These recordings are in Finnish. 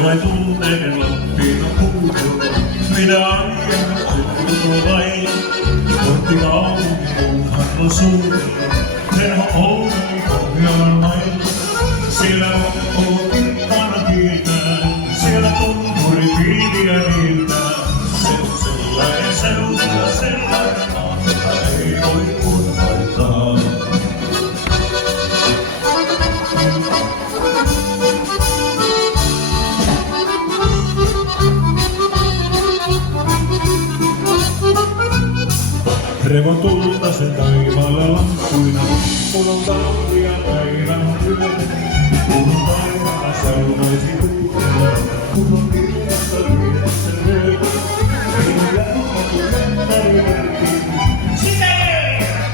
Se vain tuntee Lappiin on huudellut, minä aiemmin vain. Kortti kaupungin on suuri, sen on ollut Pohjolan mailla. Siellä on ollut kirkkana kiiltää, siellä tunturi piiliä niiltää. Se on sellainen seutu ja sellainen maa, jota ei voi unohtaa. Revon tulta sen taivaalla lamppuina, mun on talvia päivän yötä. Kun on päivänä saunaisi tuulella, kun on kirjasta viedessä myötä. Minun jalka kun lentäri verkkiin, sitä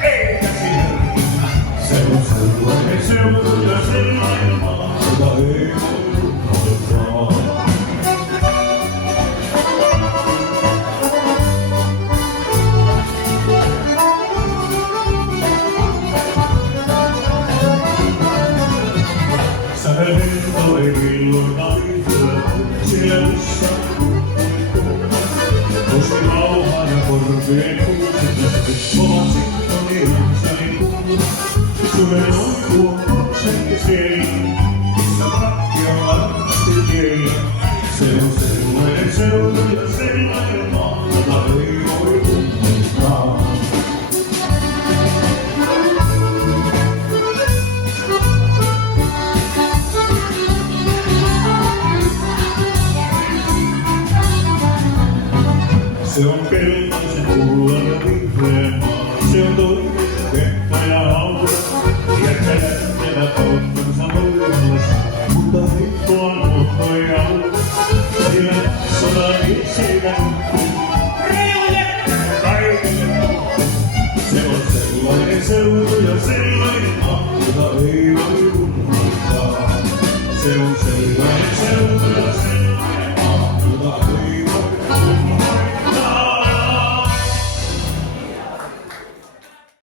eikä sieltä. Se on sellainen seutu ja sellainen maa, jota ei voi unohtaa. Sävelhinto ei milloin aitue, siellä missä koski lauhan ja korpien kuusit, oman sintoniansani kuulu. Suven oikku on koksenkin siellä, missä prakki on varmasti vielä. Se on sellainen seutu ja sellainen maa, jota ei voi unohtaa. Se on keltaisen kullan ja vihreän maa, se on toinen kenttä ja hauta. Jättelä kauttansa voimallista, mutta rikkoa luotto ei auta. Sillä sodan itsekä nukkuu, riujettä kaikille nukkuu. Se on sellainen seutu ja sellainen maa, jota ei voi unohtaa. Se on sellainen seutu ja